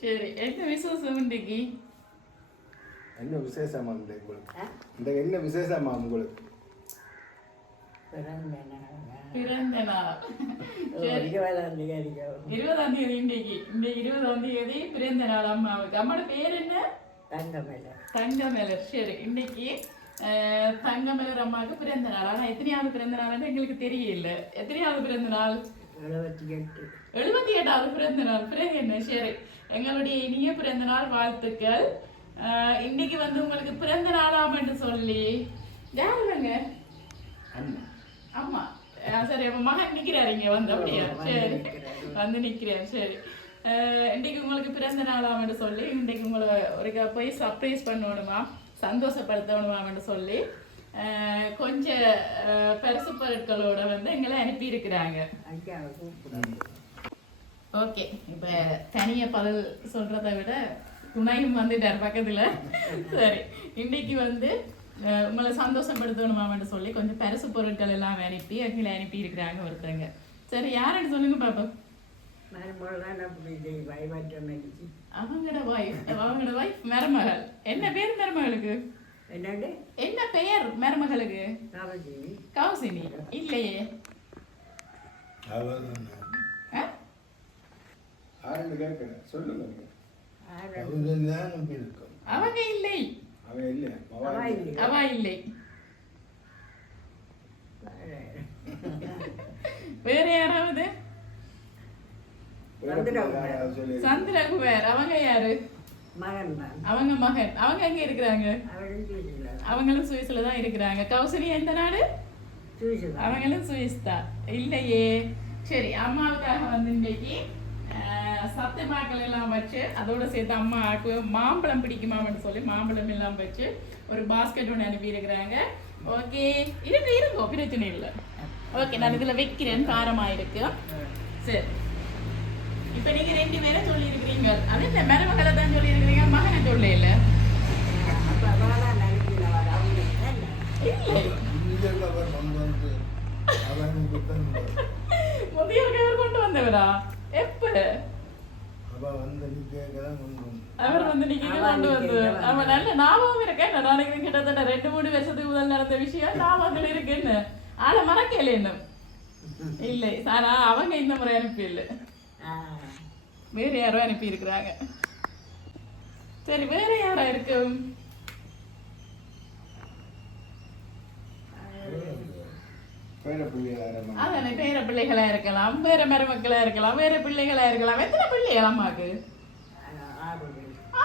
சரி, என்ன விசேஷம் இன்னைக்கு? என்ன விசேஷமா உங்களுக்கு? இந்த என்ன விசேஷமா உங்களுக்கு? பிறந்த நாள். 20ஆம் தேதி இன்னைக்கு. இந்த 20ஆம் தேதி பிறந்த நாள் அம்மாவுக்கு. அம்மாவோட பேர் என்ன? தங்கமலர். சரி, இன்னைக்கு தங்கமலர் அம்மாவுக்கு பிறந்த நாள். ஆனா எத்தனையாவது பிறந்த நாள்னு எங்களுக்கு தெரியல. எத்தனையாவது பிறந்த நாள்? 78வது பிறந்த நாள். பிறகு என்ன? சரி, எங்களுடைய இனிய பிறந்த நாள் வாழ்த்துக்கள். இன்னைக்கு வந்து உங்களுக்கு பிறந்த நாளாம் என்று சொல்லி யாருங்க? ஆமா, சரி, அப்ப மகன் நிக்கிறாரு இங்க வந்து. அப்படியா? சரி, வந்து நிக்கிறேன். சரி, இன்னைக்கு உங்களுக்கு பிறந்த நாளாம் என்று சொல்லி இன்னைக்கு உங்களை ஒரு போய் சர்ப்ரைஸ் பண்ணணுமா, சந்தோஷப்படுத்தணுமான்னு சொல்லி கொஞ்சம் பரிசு பொருட்களோட வந்து எங்களை அனுப்பி இருக்கிறாங்க. ஓகே, இப்ப தனிய பதில் சொல்றதை விட துணையும் வந்துட்டார் பக்கத்துல. சரி, இன்னைக்கு வந்து உங்களை சந்தோஷப்படுத்தணுமான்னு சொல்லி கொஞ்சம் பரிசு பொருட்கள் எல்லாம் அனுப்பி எங்களை அனுப்பி இருக்கிறாங்க ஒருத்தங்க. சரி, யாருன்னு சொல்லுங்க பாப்போம். அவங்களோட வைஃப் மருமகள். என்ன பேர் மருமகளுக்கு? என்ன பெயர் மருமகளுக்கு? கௌசினி. இல்லையே. அவங்க இல்லை. அவ இல்லை. வேற யாராவது? சந்திரகுமார். அவங்க யாரு? அவங்க மகன். அவங்க எங்க இருக்கிறாங்க? அவங்களும் சுவிஸ்ல தான் இருக்கிறாங்க. கௌசரி எந்த நாடு? அவங்களும் சுவிஸ் தான். இல்லையே. சரி, அம்மாவுக்காக வந்து இன்னைக்கு சத்துமாக்கள் எல்லாம் வச்சு அதோட சேர்த்து அம்மாவுக்கு மாம்பழம் பிடிக்குமான்னு சொல்லி மாம்பழம் எல்லாம் வச்சு ஒரு பாஸ்கெட் ஒன்று அனுப்பி இருக்கிறாங்க. ஓகே, இருங்கோ, பிரச்சனை இல்லை. ஓகே, நான் இதுல வைக்கிறேன். காரமா இருக்கு. சரி, இப்ப நீங்க 2 பேரும் சொல்லி இருக்கிறீங்க. அது இல்ல, மருமகளை தான் சொல்லி இருக்கிறீங்க, மகனை சொல்ல இல்ல. முதியோர் கொண்டு வந்தவரா? எப்ப அவர் வந்து நீங்க கொண்டு வந்து அவன் நல்ல ஞாபகம் இருக்கேன். நாளைக்கு கிட்டத்தட்ட 2-3 வருஷத்துக்கு முதல் நடந்த விஷயம் ஞாபகங்கள் இருக்குன்னு. ஆனா மறக்கல என்ன இல்லை. ஆனா அவங்க இந்த முறை அனுப்பி இல்லை, வேற யாரோ அனுப்பி இருக்கிறாங்க. சரி, வேற யாரா இருக்கு? அதானே, பேர பிள்ளைகளா இருக்கலாம், வேற மருமக்களா இருக்கலாம், வேற பிள்ளைகளா இருக்கலாம். எத்தனை பிள்ளைகள் அம்மாக்கு?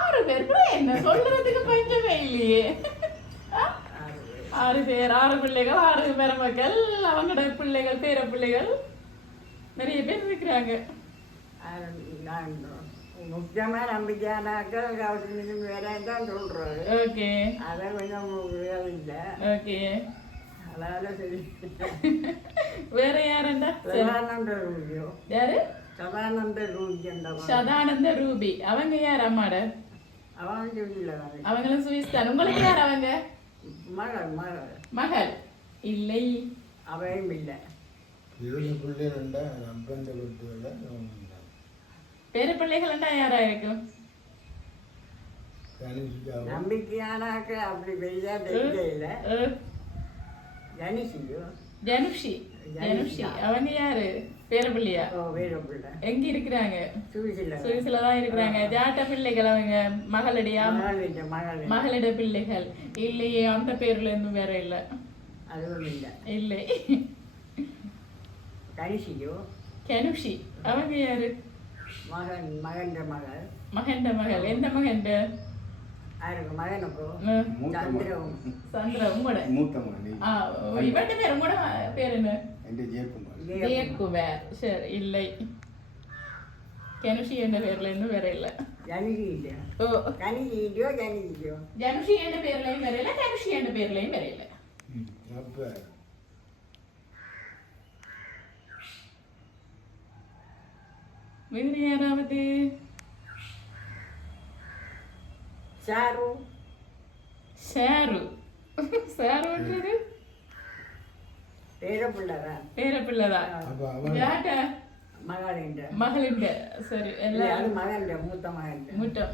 6 பேர். என்ன சொல்றதுக்கு பஞ்சமே இல்லையே. 6 பேர், 6 பிள்ளைகள், 6 மருமக்கள், அவங்களோட பிள்ளைகள், பேர பிள்ளைகள் நிறைய பேர் இருக்கிறாங்க. முக்கியமா நம்பிக்கையானாக்கள் வேற தான் சொல்றாரு. ஓகே, அதை கொஞ்சம் இல்லை. ஓகே, அதால சரி. வேற யாருண்டா? சதானந்த ரூபியோ. யாரு? சதானந்த ரூபி. அவங்க யார் அம்மாட? அவங்களும் சுவிஸ் தான். உங்களுக்கு யார் அவங்க? மகள் இல்லை. அவையும் இல்லை. பேர பிள்ளைகள் யாரா இருக்கும்? நம்பிக்கையானாக்க அப்படி பெரியா தெரியல. ஜனுஷி. அவங்க யாரு? பேர பிள்ளையா? எங்க இருக்கிறாங்க? சுவிஸ்ல தான் இருக்கிறாங்க. ஜாட்ட பிள்ளைகள் அவங்க மகளிடையா? மகளிட பிள்ளைகள் இல்லையே. அந்த பேர்ல இருந்தும் வேற இல்ல. இல்லை. கனுஷி. அவங்க யாரு? மகன் மகள். எந்த மகன்? சந்திரம். உங்களோட இவன் பேர்? உங்களோட பேர் என்ன? ஜெயக்குமார். சரி, இல்லை. கனுஷி என்ற பேர்ல இன்னும் வேற இல்ல. ஜனுஷி என்ற பேர்லயும் வேற இல்ல, கனுஷி என்ற பேர்லயும் வேற இல்ல. வேற யாராவது? சாரு. பேர பிள்ளைதான். யாட்ட? மகளின் சரி எல்லாம்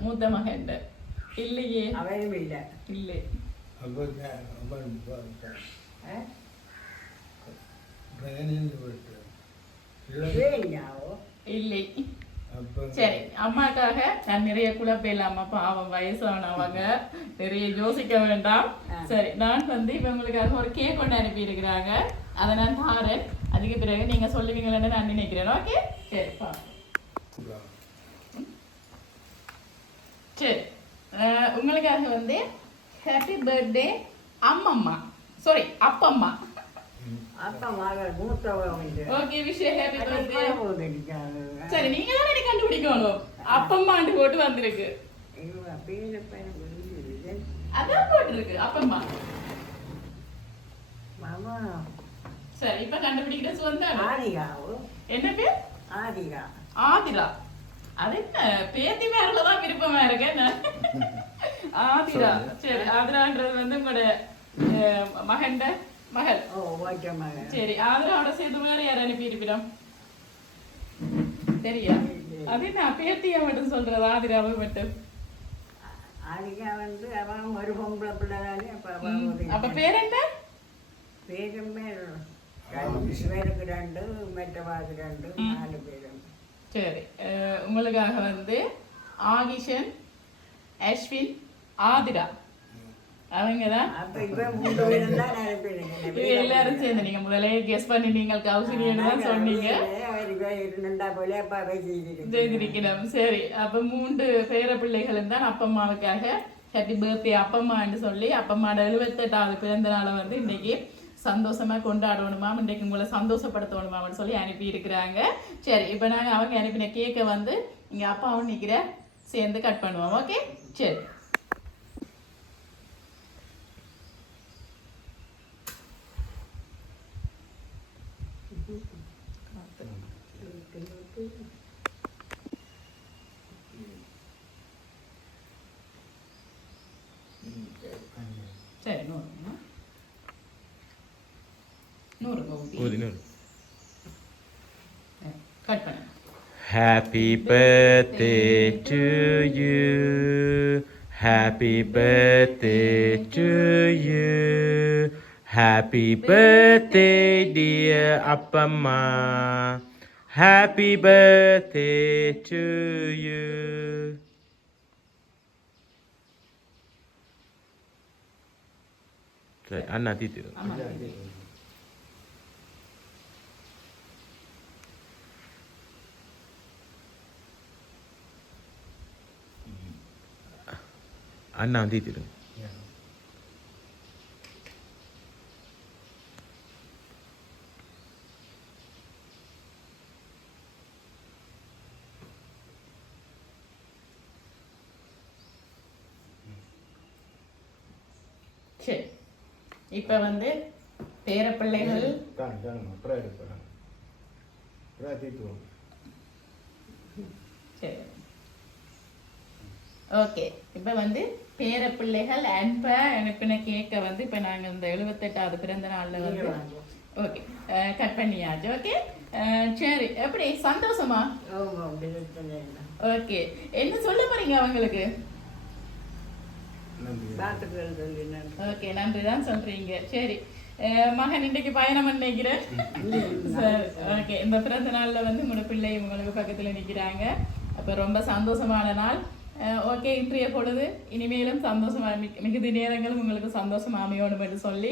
மூத்த மகன் இல்லையே அவரும் இல்லை இல்லை இல்லை சரி அம்மாக்காக நான் நிறைய குழப்பம் இல்லாம பாவம் வயசானவங்க நிறைய யோசிக்க வேண்டாம் சரி நான் வந்து இப்ப உங்களுக்காக ஒரு கேக் கொண்டு அனுப்பி இருக்கிறாங்க அதை நான் தாரேன் அதுக்கு பிறகு நீங்க சொல்லுவீங்களன்னு நான் நினைக்கிறேன் ஓகே சரி சரி உங்களுக்காக வந்து ஹாப்பி பர்த்டே அம்மம்மா சாரி அப்பம்மா ஓகே விஷயம் ஹாப்பி பர்த்டே சரி நீங்க தான் எனக்கு கண்டுபிடிக்கணும் அப்பம்மாண்டு போட்டு வந்திருக்கு அதான் போட்டுருக்கு அப்பம்மா சரி இப்ப கண்டுபிடிக்கிற சொந்த என்ன பேர் ஆதிரா அது என்ன பேத்தி மேலதான் விருப்பமா இருக்கு என்ன ஆதிரா சரி ஆதிரான்றது வந்து உங்களோட மகன் மகள் சரி ஆதிராவோட சேர்த்து வேற யார் அனுப்பி இருப்பிடும் தெரியா அது என்ன பேத்தியா மட்டும் சொல்றது ஆதிராவை மட்டும் ஒரு பொம்பளை பிள்ளை தானே அப்ப பேர் என்ன பேருமே பேருக்கு 2 மெட்டவாக்கு 2 4 பேரும் சரி உங்களுக்காக வந்து ஆகிஷன் அஸ்வின் ஆதிரா அவங்கதான் எல்லாரும் சேர்ந்து நீங்க முதலே கெஸ் பண்ணி நீங்கள் கௌசல்யன்னு தான் சொன்னீங்க செய்திருக்கிறோம் சரி அப்ப 3 பேர பிள்ளைகளும் தான் அப்பம்மாவுக்காக ஹாப்பி பர்த்டே அப்பம்மான்னு சொல்லி அப்பம்மாவோட 78வது பிறந்த நாளை வந்து இன்னைக்கு சந்தோஷமா கொண்டாடணுமா இன்றைக்கு உங்களை சந்தோஷப்படுத்தணுமான்னு சொல்லி அனுப்பி இருக்கிறாங்க சரி இப்ப நாங்க அவங்க அனுப்பின கேக்கை வந்து இங்க அப்பாவும் நிக்கிற சேர்ந்து கட் பண்ணுவோம் ஓகே சரி சரி Happy birthday to you. Happy birthday to you. Happy birthday dear Appamma. Happy birthday to you. சரி அண்ணா தீத்திரு அண்ணா தீத்திரு சரி இப்ப வந்து பேரப்பிள்ளைகள் சரி ஓகே இப்ப வந்து பேரப்பிள்ளைகள் அன்பா அனுப்பின கேக்க வந்து இப்ப நாங்க இந்த 78வது பிறந்த நாள்ல வந்து ஓகே கட் பண்ணியாச்சு ஓகே சரி எப்படி சந்தோஷமா ஓகே என்ன சொல்ல போறீங்க அவங்களுக்கு ஓகே நன்றி தான் சொல்றீங்க சரி மகன் இன்றைக்கு பயணம் நினைக்கிறேன் ஓகே இந்த பிறந்த நாள்ல வந்து உங்களோட பிள்ளை உங்களுக்கு பக்கத்துல நிக்கிறாங்க அப்ப ரொம்ப சந்தோஷமான நாள் ஓகே இன்றைய பொழுது இனிமேலும் சந்தோஷமா மிகுதி நேரங்களும் உங்களுக்கு சந்தோஷமா அமையணும் என்று சொல்லி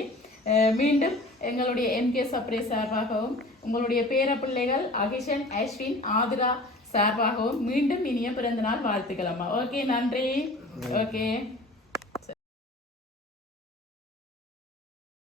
மீண்டும் எங்களுடைய MK சர்ப்ரைஸ் சார்பாகவும் உங்களுடைய பேர பிள்ளைகள் அகிஷன் அஸ்வின் ஆதிரா சார்பாகவும் மீண்டும் இனிய பிறந்த நாள் வாழ்த்துக்கள் அம்மா ஓகே நன்றி ஓகே